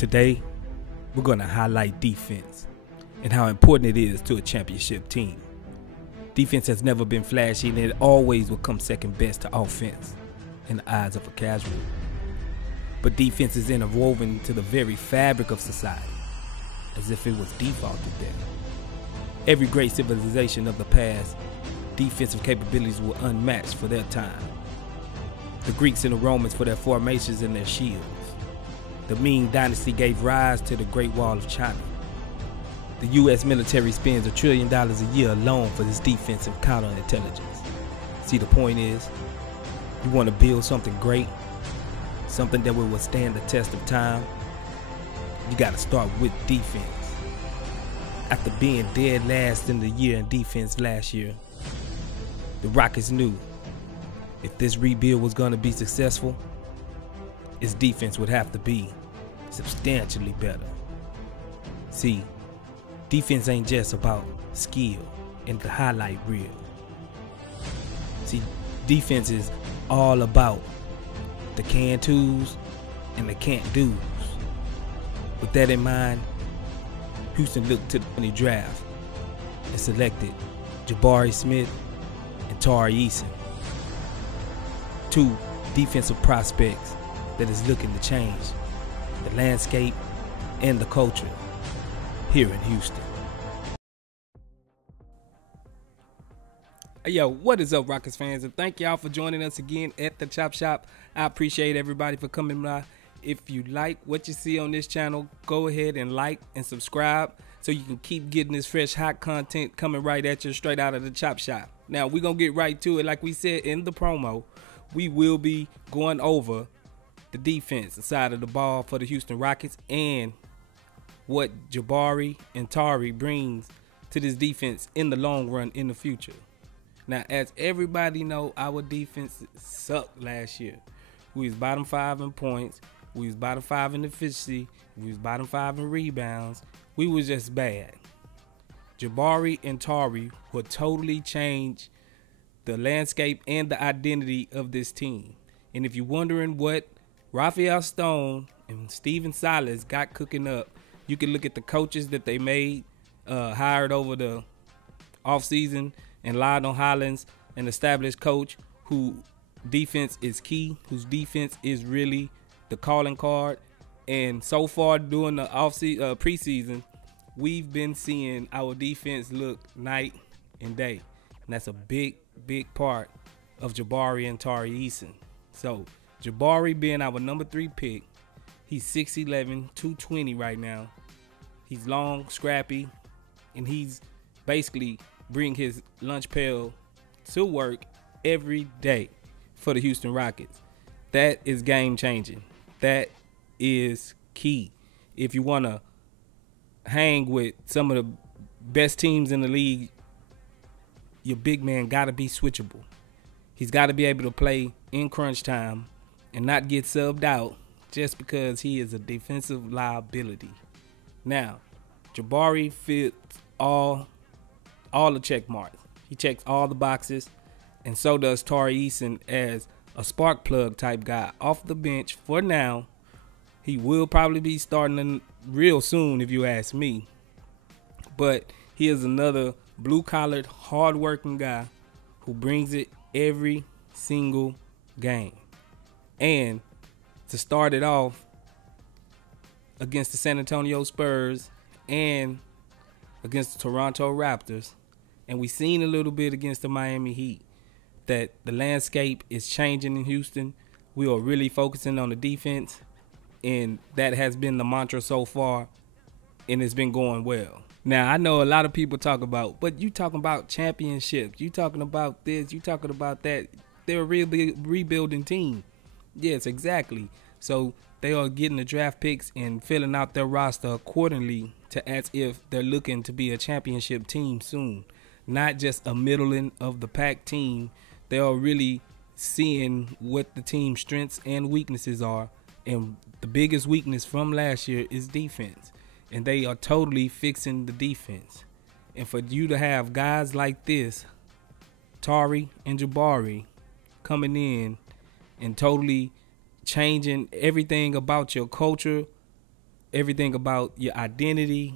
Today, we're going to highlight defense and how important it is to a championship team. Defense has never been flashy, and it always will come second best to offense in the eyes of a casual. But defense is interwoven into the very fabric of society, as if it was defaulted there. Every great civilization of the past, defensive capabilities were unmatched for their time. The Greeks and the Romans for their formations and their shields. The Ming Dynasty gave rise to the Great Wall of China. The U.S. military spends $1 trillion a year alone for this defensive counterintelligence. See, the point is, you want to build something great, something that will withstand the test of time, you got to start with defense. After being dead last in the year in defense last year, the Rockets knew if this rebuild was going to be successful, its defense would have to be substantially better. See, defense ain't just about skill and the highlight reel. See, defense is all about the can-tos and the can't-dos. With that in mind, Houston looked to the 2020 draft and selected Jabari Smith and Tari, Eason, two defensive prospects that is looking to change the landscape and the culture here in Houston. Hey, yo, what is up, Rockets fans? And thank y'all for joining us again at the Chop Shop. I appreciate everybody for coming by. If you like what you see on this channel, go ahead and like and subscribe so you can keep getting this fresh, hot content coming right at you straight out of the Chop Shop. Now, we're going to get right to it. Like we said in the promo, we will be going over the defense side of the ball for the Houston Rockets and what Jabari and Tari brings to this defense in the long run in the future. Now, as everybody know, our defense sucked last year. We was bottom 5 in points. We was bottom 5 in efficiency. We was bottom 5 in rebounds. We was just bad. Jabari and Tari will totally change the landscape and the identity of this team. And if you're wondering what Raphael Stone and Steven Silas got cooking up, you can look at the coaches that they made, hired over the offseason, and lied on Hollins, an established coach who defense is key, whose defense is really the calling card. And so far during the preseason, we've been seeing our defense look night and day. And that's a big part of Jabari and Tari Eason. So Jabari being our number 3 pick, he's 6'11", 220 right now. He's long, scrappy, and he's basically bring his lunch pail to work every day for the Houston Rockets. That is game changing. That is key. If you want to hang with some of the best teams in the league, your big man got to be switchable. He's got to be able to play in crunch time and not get subbed out just because he is a defensive liability. Now, Jabari fits all the check marks. He checks all the boxes, and so does Tari Eason as a spark plug type guy off the bench for now. He will probably be starting real soon if you ask me. But he is another blue-collared, hard-working guy who brings it every single game. And to start it off against the San Antonio Spurs and against the Toronto Raptors, and we've seen a little bit against the Miami Heat, that the landscape is changing in Houston. We are really focusing on the defense, and that has been the mantra so far, and it's been going well. Now, I know a lot of people talk about, but you talking about championships, you talking about this, you talking about that. They're a really rebuilding team. Yes, exactly. So they are getting the draft picks and filling out their roster accordingly to as if they're looking to be a championship team soon. Not just a middling of the pack team. They are really seeing what the team's strengths and weaknesses are. And the biggest weakness from last year is defense. And they are totally fixing the defense. And for you to have guys like this, Tari and Jabari, coming in and totally changing everything about your culture everything about your identity,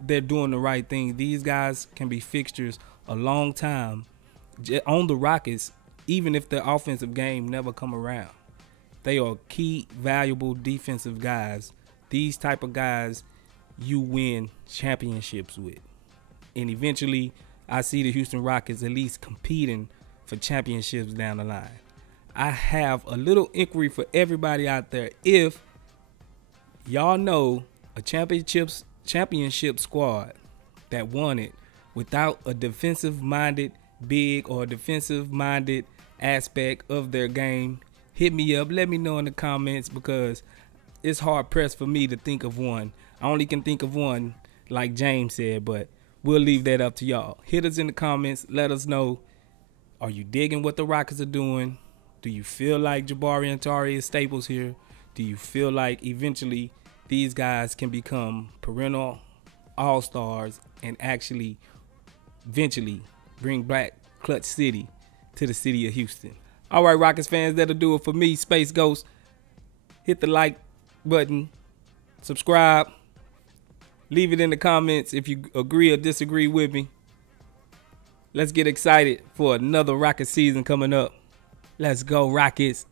they're doing the right thing. These guys can be fixtures a long time on the Rockets, even if their offensive game never come around. They are key, valuable defensive guys. These type of guys you win championships with. And eventually, I see the Houston Rockets at least competing for championships down the line. I have a little inquiry for everybody out there. If y'all know a championship squad that won it without a defensive-minded big or a defensive-minded aspect of their game, hit me up. Let me know in the comments, because it's hard-pressed for me to think of one. I only can think of one, like James said, but we'll leave that up to y'all. Hit us in the comments. Let us know, are you digging what the Rockets are doing? Do you feel like Jabari and Tari is staples here? Do you feel like eventually these guys can become perennial all-stars and actually eventually bring back Clutch City to the city of Houston? All right, Rockets fans, that'll do it for me, Space Ghost. Hit the like button, subscribe, leave it in the comments if you agree or disagree with me. Let's get excited for another Rocket season coming up. Let's go, Rockets.